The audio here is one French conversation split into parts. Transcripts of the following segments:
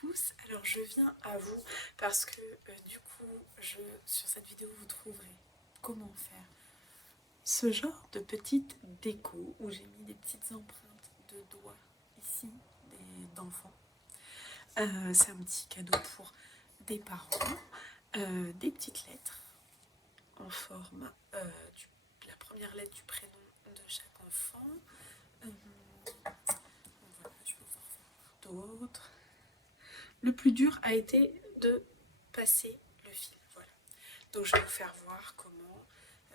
tous, alors je viens à vous parce que du coup sur cette vidéo vous trouverez comment faire ce genre de petite déco où j'ai mis des petites empreintes de doigts ici d'enfants. C'est un petit cadeau pour des parents, des petites lettres en forme la première lettre du prénom de chaque enfant. Voilà, je vais vous en faire d'autres. Le plus dur a été de passer le fil. Voilà. Donc je vais vous faire voir comment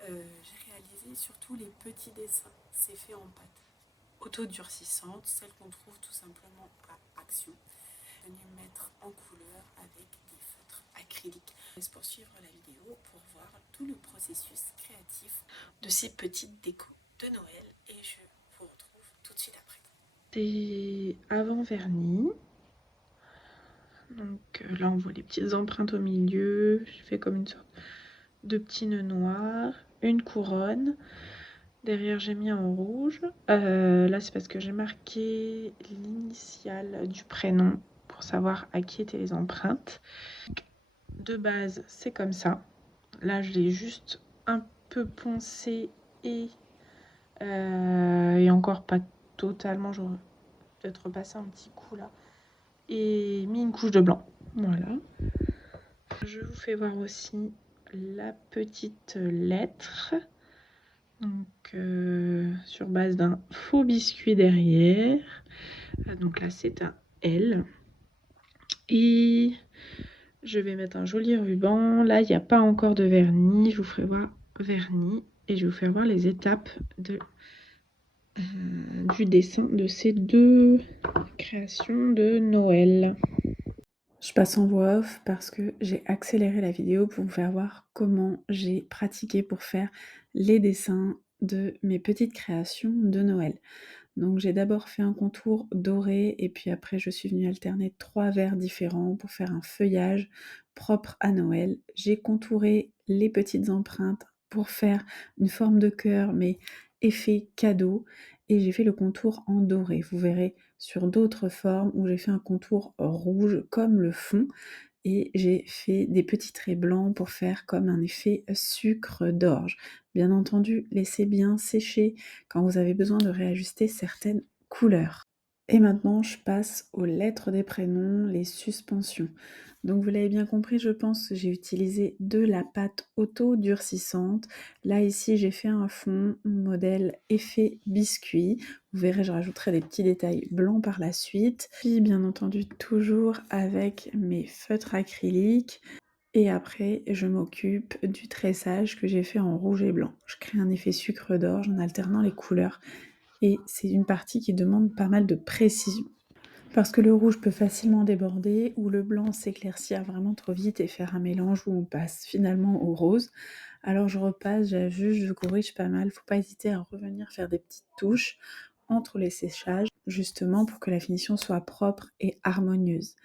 j'ai réalisé surtout les petits dessins. C'est fait en pâte autodurcissante, celle qu'on trouve tout simplement à Action. Je vais venir mettre en couleur avec des feutres acryliques. Je vais poursuivre la vidéo pour voir tout le processus créatif de ces petites décos de Noël et je vous retrouve tout de suite après. Des avant-vernis. Donc là on voit les petites empreintes au milieu, j'ai fait comme une sorte de petit nœud noir, une couronne, derrière j'ai mis en rouge, là c'est parce que j'ai marqué l'initiale du prénom pour savoir à qui étaient les empreintes. De base c'est comme ça, là je l'ai juste un peu poncé et encore pas totalement, j'aurais peut-être repassé un petit coup là. Et mis une couche de blanc. Voilà. Je vous fais voir aussi la petite lettre. Donc sur base d'un faux biscuit derrière. Donc là c'est un L. Et je vais mettre un joli ruban. Là il n'y a pas encore de vernis. Je vous ferai voir vernis. Et je vais vous faire voir les étapes du dessin de ces deux créations de Noël. Je passe en voix off parce que j'ai accéléré la vidéo pour vous faire voir comment j'ai pratiqué pour faire les dessins de mes petites créations de Noël. Donc j'ai d'abord fait un contour doré et puis après je suis venue alterner 3 verres différents pour faire un feuillage propre à Noël. J'ai contouré les petites empreintes pour faire une forme de cœur mais effet cadeau et j'ai fait le contour en doré. Vous verrez sur d'autres formes où j'ai fait un contour rouge comme le fond et j'ai fait des petits traits blancs pour faire comme un effet sucre d'orge. Bien entendu, laissez bien sécher quand vous avez besoin de réajuster certaines couleurs. Et maintenant, je passe aux lettres des prénoms, les suspensions. Donc vous l'avez bien compris, je pense que j'ai utilisé de la pâte auto-durcissante. Là, ici, j'ai fait un fond modèle effet biscuit. Vous verrez, je rajouterai des petits détails blancs par la suite. Puis, bien entendu, toujours avec mes feutres acryliques. Et après, je m'occupe du tressage que j'ai fait en rouge et blanc. Je crée un effet sucre d'orge en alternant les couleurs. Et c'est une partie qui demande pas mal de précision. Parce que le rouge peut facilement déborder ou le blanc s'éclaircir vraiment trop vite et faire un mélange où on passe finalement au rose. Alors je repasse, j'ajuste, je corrige pas mal. Faut pas hésiter à revenir faire des petites touches entre les séchages, justement pour que la finition soit propre et harmonieuse.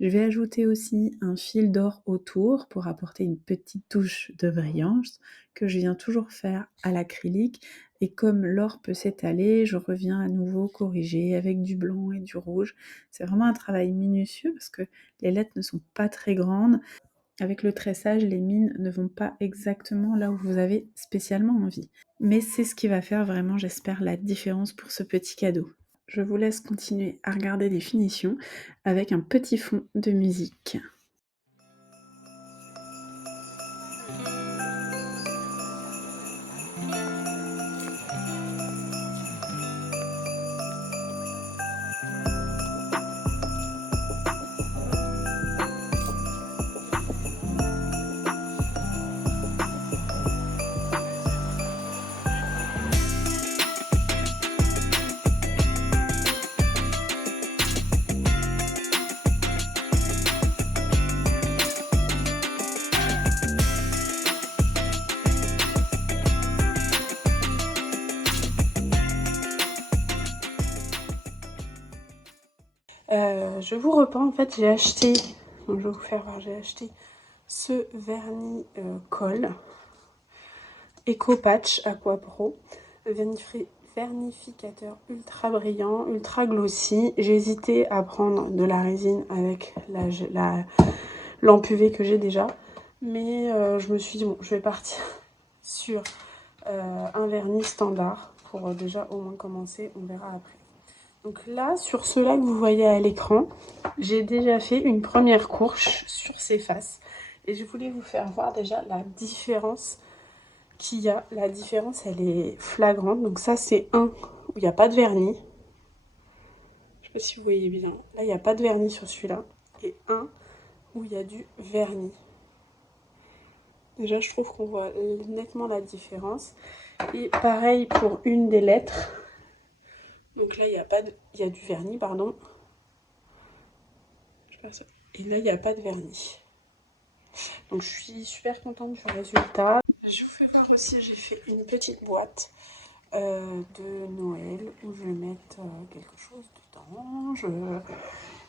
Je vais ajouter aussi un fil d'or autour pour apporter une petite touche de brillance que je viens toujours faire à l'acrylique. Et comme l'or peut s'étaler, je reviens à nouveau corriger avec du blanc et du rouge. C'est vraiment un travail minutieux parce que les lettres ne sont pas très grandes. Avec le tressage, les mines ne vont pas exactement là où vous avez spécialement envie. Mais c'est ce qui va faire vraiment, j'espère, la différence pour ce petit cadeau. Je vous laisse continuer à regarder les finitions avec un petit fond de musique. Je vous reprends, en fait j'ai acheté, donc je vais vous faire voir, j'ai acheté ce vernis colle Eco Patch Aqua Pro, vernis vernificateur ultra brillant, ultra glossy. J'ai hésité à prendre de la résine avec la lampe UV que j'ai déjà. Mais je me suis dit, bon, je vais partir sur un vernis standard pour déjà au moins commencer, on verra après. Donc là, sur ceux-là que vous voyez à l'écran, j'ai déjà fait une première course sur ces faces. Et je voulais vous faire voir déjà la différence qu'il y a. La différence, elle est flagrante. Donc ça, c'est un où il n'y a pas de vernis. Je ne sais pas si vous voyez bien. Là, il n'y a pas de vernis sur celui-là. Et un où il y a du vernis. Déjà, je trouve qu'on voit nettement la différence. Et pareil pour une des lettres. Donc là, il y a du vernis, pardon. Et là, il n'y a pas de vernis. Donc je suis super contente du résultat. Je vous fais voir aussi, j'ai fait une petite boîte de Noël où je vais mettre quelque chose dedans. Je vais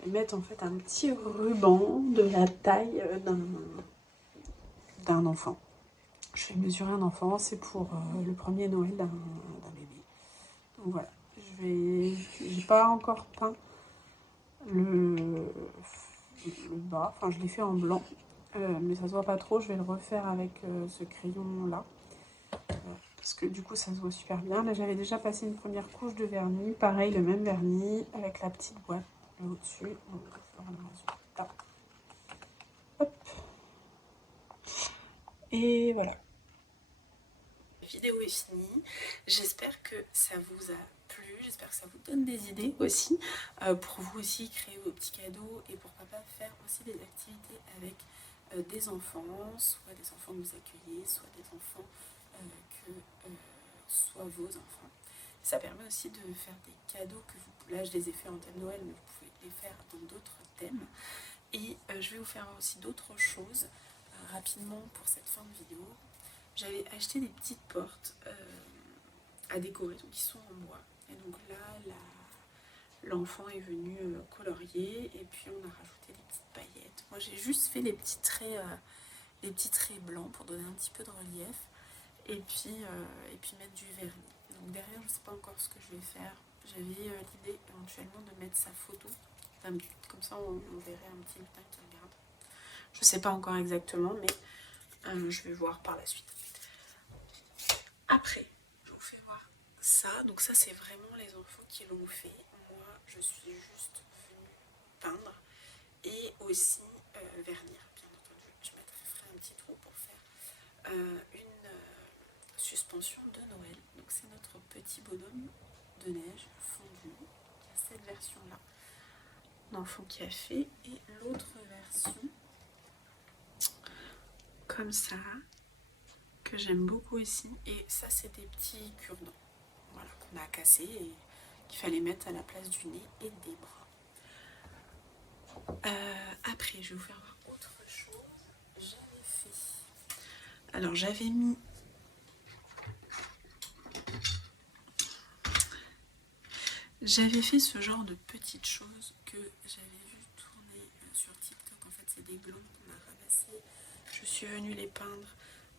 mettre en fait un petit ruban de la taille d'un enfant. Je vais mesurer un enfant, c'est pour le premier Noël d'un bébé. Donc voilà, j'ai pas encore peint le bas, enfin je l'ai fait en blanc. Mais ça se voit pas trop, je vais le refaire avec ce crayon là parce que du coup ça se voit super bien. Là j'avais déjà passé une première couche de vernis, pareil le même vernis avec la petite boîte là au-dessus. Donc on va faire le résultat. Hop. Et voilà. La vidéo est finie, j'espère que ça vous a plu, j'espère que ça vous donne des idées aussi pour vous aussi créer vos petits cadeaux et pourquoi pas faire aussi des activités avec des enfants, soit des enfants que vous accueillez, soit des enfants soit vos enfants. Ça permet aussi de faire des cadeaux que vous... Là, je les ai fait en thème Noël, mais vous pouvez les faire dans d'autres thèmes. Et je vais vous faire aussi d'autres choses rapidement pour cette fin de vidéo. J'avais acheté des petites portes à décorer, donc qui sont en bois. Et donc là, l'enfant est venu colorier et puis on a rajouté des petites paillettes. Moi, j'ai juste fait les petits traits blancs pour donner un petit peu de relief. Et puis mettre du vernis. Donc derrière, je ne sais pas encore ce que je vais faire. J'avais l'idée éventuellement de mettre sa photo. Comme ça, on verrait un petit lutin qui regarde. Je ne sais pas encore exactement, mais je vais voir par la suite. Après, je vous fais voir ça. Donc ça, c'est vraiment les enfants qui l'ont fait. Moi, je suis juste venue peindre et aussi vernir, bien entendu. Je mettrai un petit trou pour faire une suspension de Noël. Donc c'est notre petit bonhomme de neige fondu. Il y a cette version là l'enfant qui a fait et l'autre version comme ça que j'aime beaucoup aussi. Et ça c'est des petits cure-dents, voilà, qu'on a cassés et qu'il fallait mettre à la place du nez et des bras. Après je vais vous faire voir autre chose. J'avais mis J'avais fait ce genre de petites choses que j'avais vu tourner sur TikTok. En fait, c'est des glands qu'on a ramassés. Je suis venue les peindre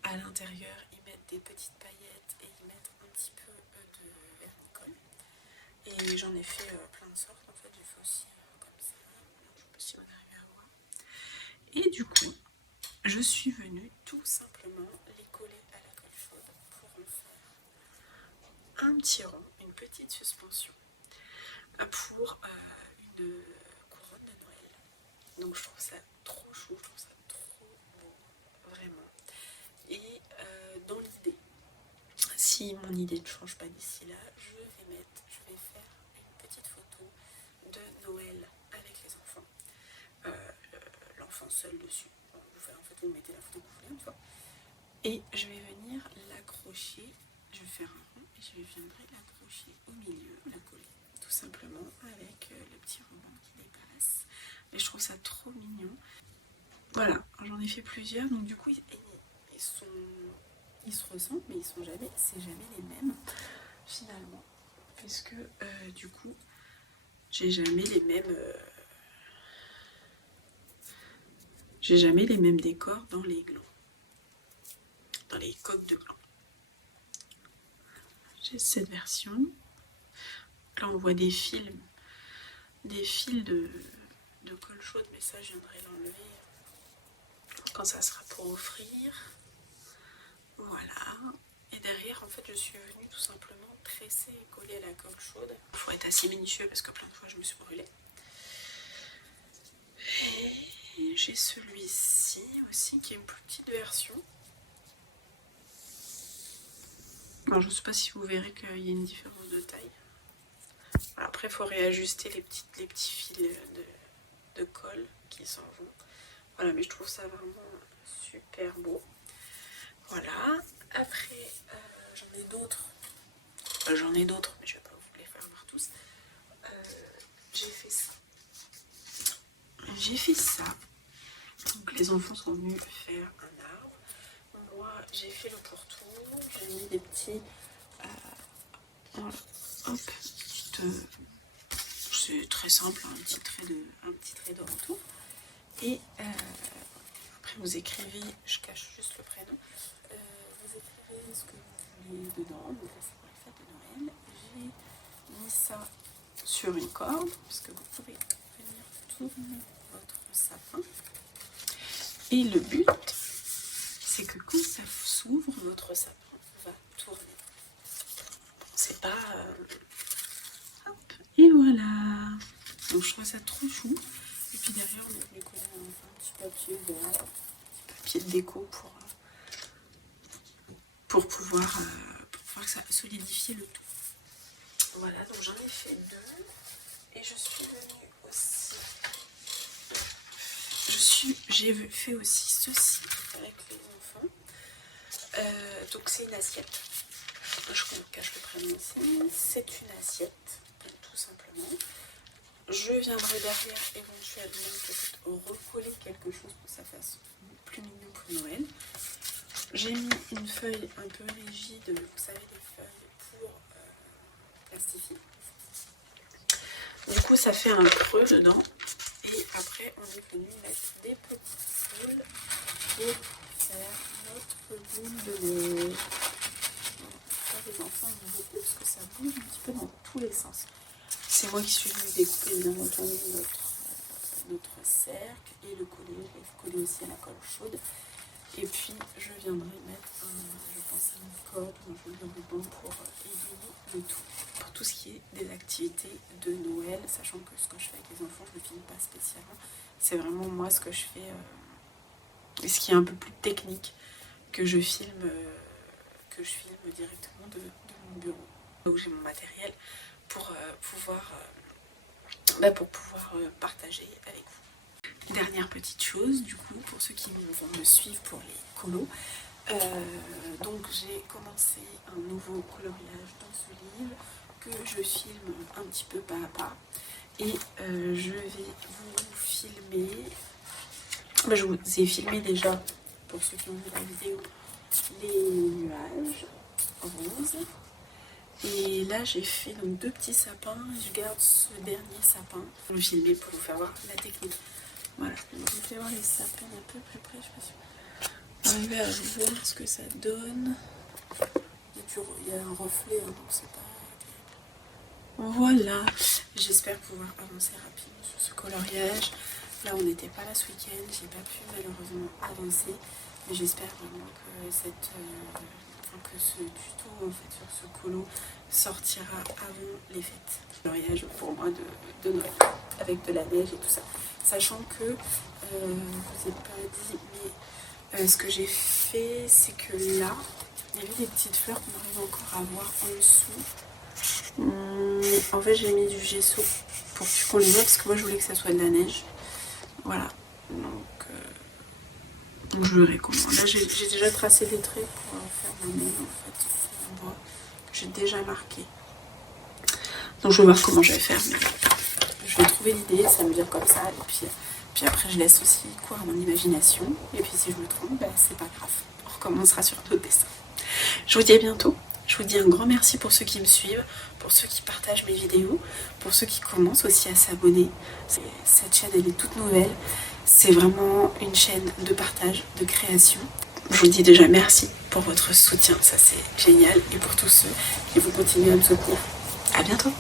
à l'intérieur, y mettre des petites paillettes et y mettre un petit peu de vernicole. Et j'en ai fait plein de sortes. En fait, j'ai fait aussi comme ça. Je ne sais pas si vous arrivez à voir. Et du coup, je suis venue tout simplement les coller à la colle chaude pour en faire un petit rond, une petite suspension pour une couronne de Noël. Donc je trouve ça trop chou, je trouve ça trop beau, vraiment. Et dans l'idée, si mon idée ne change pas d'ici là, je vais faire une petite photo de Noël avec les enfants, l'enfant seul dessus. Bon, en fait, vous mettez la photo que vous voulez une fois. Et je vais venir l'accrocher, je vais faire un rond et je viendrai l'accrocher au milieu, la coller tout simplement avec le petit ruban qui dépasse. Et je trouve ça trop mignon. Voilà, j'en ai fait plusieurs, donc du coup ils se ressemblent, mais c'est jamais les mêmes finalement, puisque du coup j'ai jamais les mêmes décors dans les glands, dans les coques de glands. j'ai cette version. Là on voit des fils de colle chaude, mais ça je viendrai l'enlever quand ça sera pour offrir. Voilà. Et derrière, en fait, je suis venue tout simplement tresser et coller à la colle chaude. Il faut être assez minutieux parce que plein de fois je me suis brûlée. Et j'ai celui-ci aussi qui est une plus petite version. Alors, je ne sais pas si vous verrez qu'il y a une différence de taille. Voilà, après, il faut réajuster les petits fils de colle qui s'en vont. Voilà, mais je trouve ça vraiment super beau. Voilà. Après, j'en ai d'autres. Mais je ne vais pas vous les faire voir tous. J'ai fait ça. Donc les enfants sont venus faire un arbre. Moi, j'ai fait le pourtour. J'ai mis des petits... voilà, hop, c'est très simple, un petit trait de retour. Et après, vous écrivez, je cache juste le prénom, vous écrivez ce que vous voulez dedans. Donc là, c'est pour les fêtes de Noël. J'ai mis ça sur une corde, parce que vous pouvez venir tourner votre sapin. Et le but, c'est que quand ça s'ouvre, votre sapin va tourner. C'est pas... Hop, et voilà. Donc je trouve ça trop chou. Et puis derrière, on a mis un petit papier vert, un petit papier de déco pour pouvoir que ça solidifier le tout. Voilà, donc j'en ai fait 2. Et je suis venue aussi... J'ai fait aussi ceci avec les enfants. Donc c'est une assiette. Je cache le prénom ici. C'est une assiette, tout simplement. Je viendrai derrière éventuellement peut-être recoller quelque chose pour que ça fasse plus mignon pour Noël. J'ai mis une feuille un peu rigide, vous savez, des feuilles pour plastifier. Du coup, ça fait un creux dedans. Et après, on est venu mettre des petites boules pour faire notre boule de neige. Ça, les enfants aiment beaucoup parce que ça bouge un petit peu dans tous les sens. C'est moi qui suis venue découper bien entendu notre cercle et le coller. Je vais coller aussi à la colle chaude. Et puis, je viendrai mettre, je pense, une corde, un joli ruban pour aiguiller le tout. Pour tout ce qui est des activités de Noël, sachant que ce que je fais avec les enfants, je ne le filme pas spécialement. C'est vraiment moi ce que je fais, ce qui est un peu plus technique, que je filme directement de mon bureau. Donc j'ai mon matériel pour pouvoir partager avec vous. Dernière petite chose, du coup, pour ceux qui vont me suivre pour les colos, donc j'ai commencé un nouveau coloriage dans ce livre que je filme un petit peu pas à pas et je vais vous filmer, je vous ai filmé déjà, pour ceux qui ont vu la vidéo, les nuages roses. Et là j'ai fait donc 2 petits sapins, je garde ce dernier sapin pour le filmer pour vous faire voir la technique. Voilà, donc je vais faire voir les sapins un peu plus près, je sais pas si vous arrivez à voir ce que ça donne. Il y a un reflet, hein, donc c'est pas terrible. Voilà, j'espère pouvoir avancer rapidement sur ce coloriage. Là on n'était pas là ce week-end, j'ai pas pu malheureusement avancer, mais j'espère vraiment que ce tuto en fait sur ce colo sortira avant les fêtes. Coloriage pour moi de Noël, avec de la neige et tout ça. Sachant que, je vous ai pas dit, mais ce que j'ai fait, c'est que là, il y avait des petites fleurs qu'on arrive encore à voir en dessous. En fait, j'ai mis du gesso pour qu'on les voit, parce que moi, je voulais que ça soit de la neige. Voilà. Donc je le recommande. Là, j'ai déjà tracé des traits pour faire ma main, en fait. On voit que j'ai déjà marqué. Donc, je vais voir comment je vais faire. Mais je vais trouver l'idée, ça me vient comme ça. Et puis après, je laisse aussi courir mon imagination. Et puis, si je me trompe, bah, c'est pas grave. On recommencera sur d'autres dessins. Je vous dis à bientôt. Je vous dis un grand merci pour ceux qui me suivent, pour ceux qui partagent mes vidéos, pour ceux qui commencent aussi à s'abonner. Cette chaîne, elle est toute nouvelle. C'est vraiment une chaîne de partage, de création. Je vous dis déjà merci. pour votre soutien, ça c'est génial, et pour tous ceux qui vont continuer à me soutenir. À bientôt.